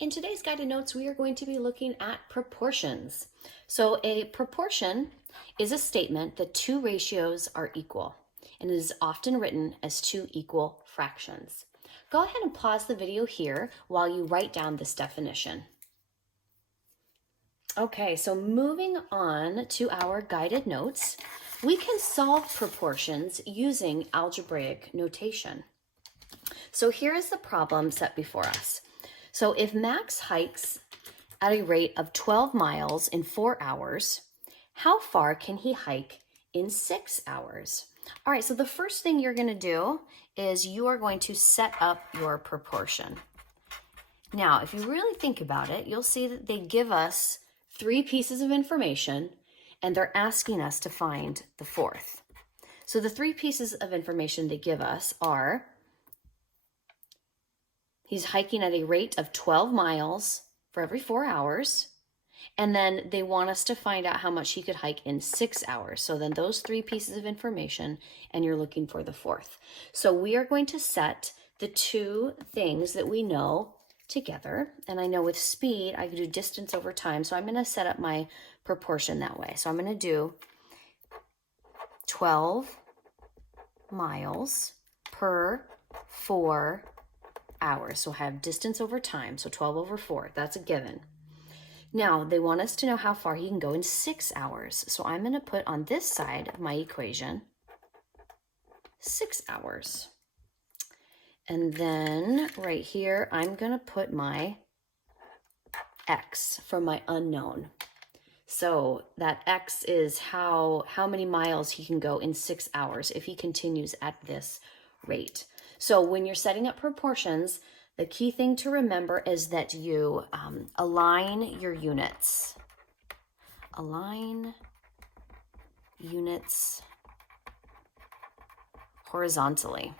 In today's guided notes, we are going to be looking at proportions. So a proportion is a statement that two ratios are equal, and it is often written as two equal fractions. Go ahead and pause the video here while you write down this definition. Okay, so moving on to our guided notes, we can solve proportions using algebraic notation. So here is the problem set before us. So if Max hikes at a rate of 12 miles in 4 hours, how far can he hike in 6 hours? All right, so the first thing you're going to do is you are going to set up your proportion. Now, if you really think about it, you'll see that they give us 3 pieces of information and they're asking us to find the fourth. So the 3 pieces of information they give us are he's hiking at a rate of 12 miles for every 4 hours. And then they want us to find out how much he could hike in 6 hours. So then those 3 pieces of information, and you're looking for the fourth. So we are going to set the 2 things that we know together. And I know with speed, I can do distance over time. So I'm going to set up my proportion that way. So I'm going to do 12 miles per 4 hours. So I have distance over time. So 12 over 4, that's a given. Now they want us to know how far he can go in 6 hours. So I'm going to put on this side of my equation 6 hours. And then right here, I'm going to put my x from my unknown. So that x is how many miles he can go in 6 hours if he continues at this rate. So when you're setting up proportions, the key thing to remember is that you align your units. Align units horizontally.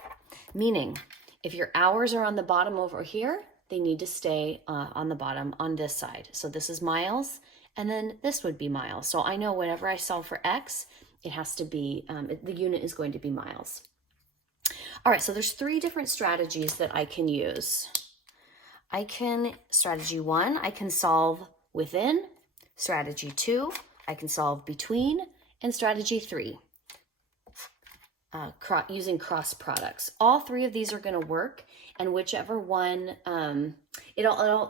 Meaning, if your hours are on the bottom over here, they need to stay on the bottom on this side. So this is miles, and then this would be miles. So I know whenever I solve for x, it has to be, the unit is going to be miles. All right, so there's 3 different strategies that I can use. Strategy 1, I can solve within. Strategy 2, I can solve between. And strategy 3, using cross products. All 3 of these are going to work, and whichever one,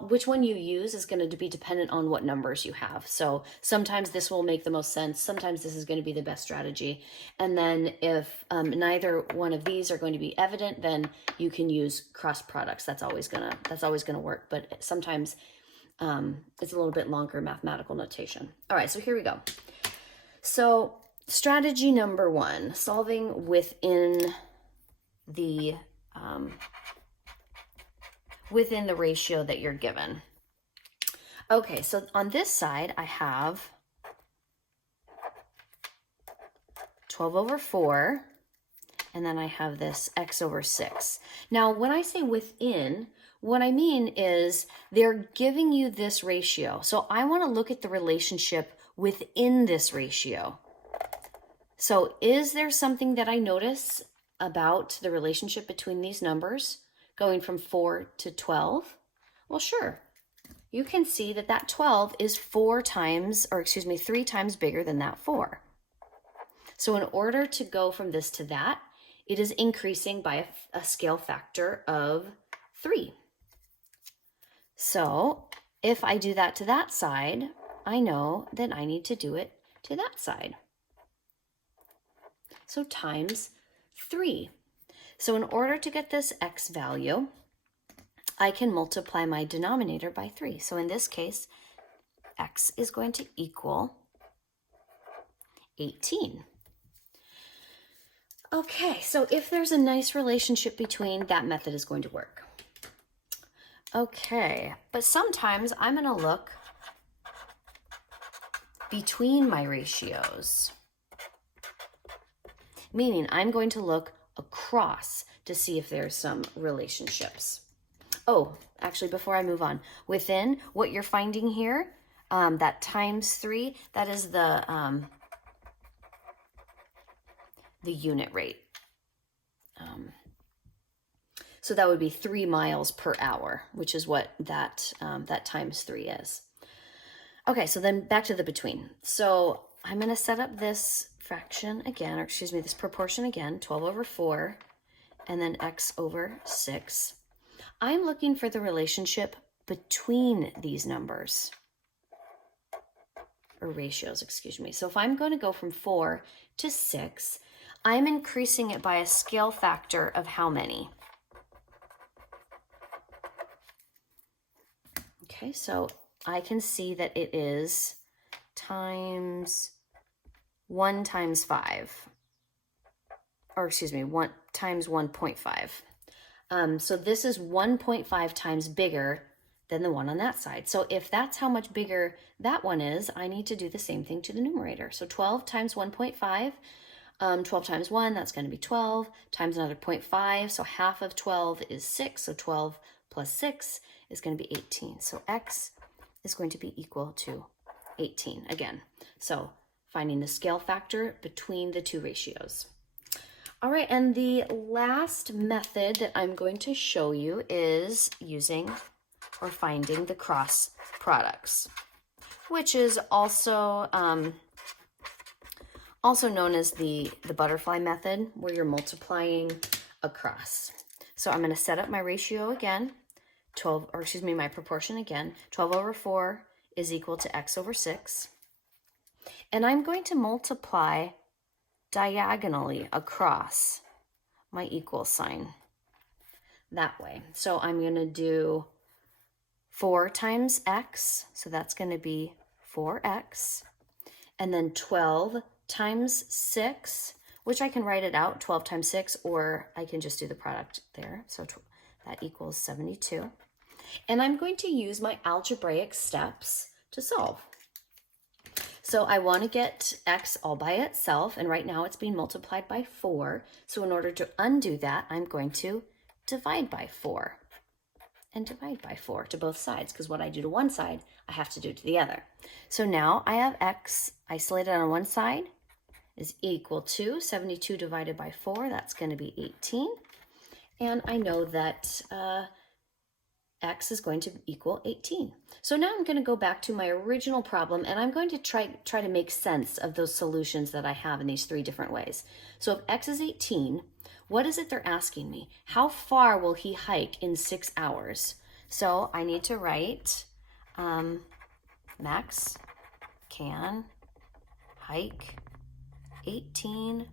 which one you use is going to be dependent on what numbers you have. So sometimes this will make the most sense. Sometimes this is going to be the best strategy. And then if neither one of these are going to be evident, then you can use cross products. That's always gonna work. But sometimes it's a little bit longer mathematical notation. All right, so here we go. So strategy number 1, solving within the ratio that you're given. Okay, so on this side, I have 12 over 4, and then I have this x over 6. Now, when I say within, what I mean is they're giving you this ratio. So I want to look at the relationship within this ratio. So is there something that I notice about the relationship between these numbers going from 4 to 12? Well, sure. You can see that that 12 is 3 times bigger than that 4. So in order to go from this to that, it is increasing by a scale factor of 3. So if I do that to that side, I know that I need to do it to that side. So times 3. So in order to get this x value, I can multiply my denominator by 3. So in this case, x is going to equal 18. Okay, so if there's a nice relationship between, that method is going to work. Okay, but sometimes I'm going to look between my ratios. Meaning I'm going to look across to see if there's some relationships. Oh, actually, before I move on, within what you're finding here, that times 3, that is the unit rate. So that would be 3 miles per hour, which is what that times 3 is. Okay, so then back to the between. So I'm going to set up this fraction again, or excuse me, this proportion again, 12 over 4, and then x over 6. I'm looking for the relationship between these numbers, or ratios, excuse me. So if I'm going to go from 4 to 6, I'm increasing it by a scale factor of how many? Okay, so I can see that it is times 1 times 5, or excuse me, 1 times 1.5. So this is 1.5 times bigger than the one on that side. So if that's how much bigger that one is, I need to do the same thing to the numerator. So 12 times 1.5, 12 times 1, that's going to be 12, times another 0.5, so half of 12 is 6, so 12 plus 6 is going to be 18. So x is going to be equal to 18 again. So finding the scale factor between the two ratios. All right, and the last method that I'm going to show you is using or finding the cross products, which is also known as the butterfly method, where you're multiplying across. So I'm going to set up my ratio again, my proportion again. 12 over 4 is equal to x over 6. And I'm going to multiply diagonally across my equal sign that way. So I'm going to do 4 times x, so that's going to be 4x, and then 12 times 6, which I can write it out, 12 times 6, or I can just do the product there. So that equals 72. And I'm going to use my algebraic steps to solve. So I want to get x all by itself, and right now it's being multiplied by 4. So in order to undo that, I'm going to divide by 4 and divide by 4 to both sides, because what I do to one side, I have to do to the other. So now I have x isolated on one side is equal to 72 divided by 4. That's going to be 18. And I know that x is going to equal 18. So now I'm going to go back to my original problem, and I'm going to try to make sense of those solutions that I have in these 3 different ways. So if x is 18, what is it they're asking me? How far will he hike in 6 hours? So I need to write Max can hike 18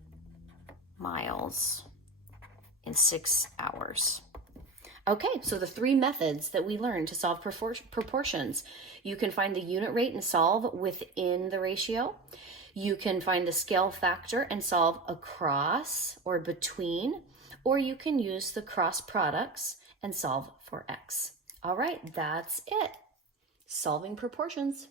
miles in 6 hours. Okay, so the 3 methods that we learned to solve proportions. You can find the unit rate and solve within the ratio. You can find the scale factor and solve across or between, or you can use the cross products and solve for x. All right, that's it. Solving proportions.